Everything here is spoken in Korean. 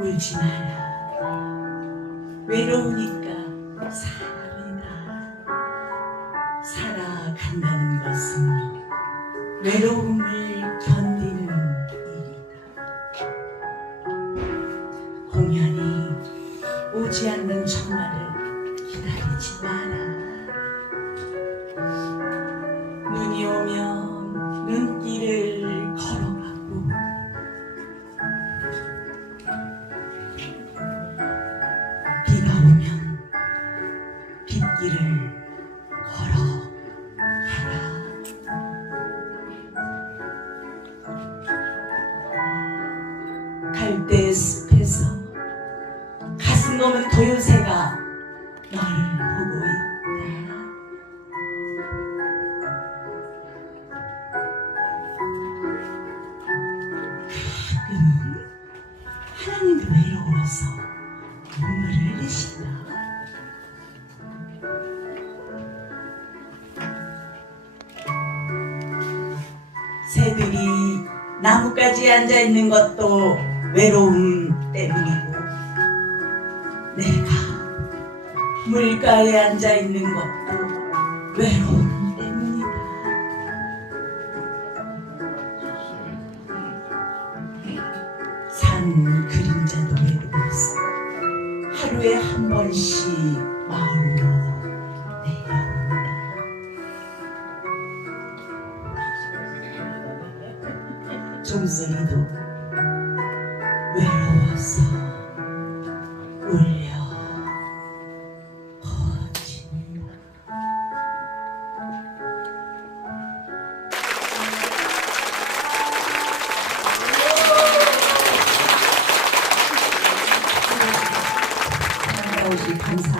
울지 마라. 외로우니까 사람이다 살아간다는 것은 외로움을 견디는 일이다. 공연이 오지 않는 전화를 기다리지 마라. 빗길을 걸어 가라. 갈대 숲에서 가슴 넘은 도요새가 널 보고 있다. 가끔은 하나님도 외로워서 눈물을 흘리신다. 새들이 나뭇가지에 앉아 있는 것도 외로움 때문이고, 내가 물가에 앉아 있는 것도 외로움 때문이다. 산 그림자도 외로워서 하루에 한 번씩 마을 종소리도 외로워서 울려 퍼진다. 나오시 감사.